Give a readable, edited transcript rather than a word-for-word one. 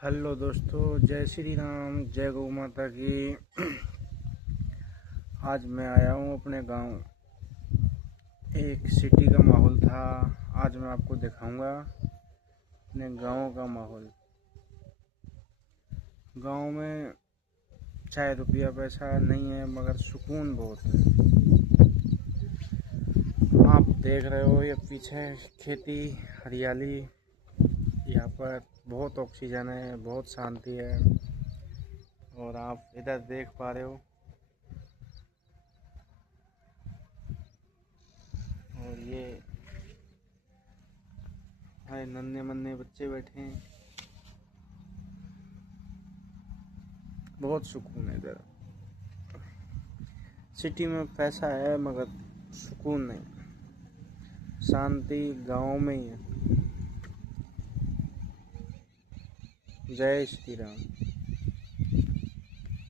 Hello दोस्तों, जय श्री राम, जय गौ माता की। आज मैं आया हूँ अपने गांव। एक सिटी का माहौल था। आज मैं आपको दिखाऊंगा अपने गांव का माहौल। गांव में चाहे रुपया पैसा नहीं है मगर सुकून बहुत है। आप देख रहे हो ये पीछे खेती, हरियाली। यहाँ पर बहुत ऑक्सीजन है, बहुत शांति है। और आप इधर देख पा रहे हो, और ये हमारे नन्हे मुन्ने बच्चे बैठे हैं। बहुत सुकून है इधर। सिटी में पैसा है मगर सुकून नहीं, शांति गांव में ही है। जय श्री राम।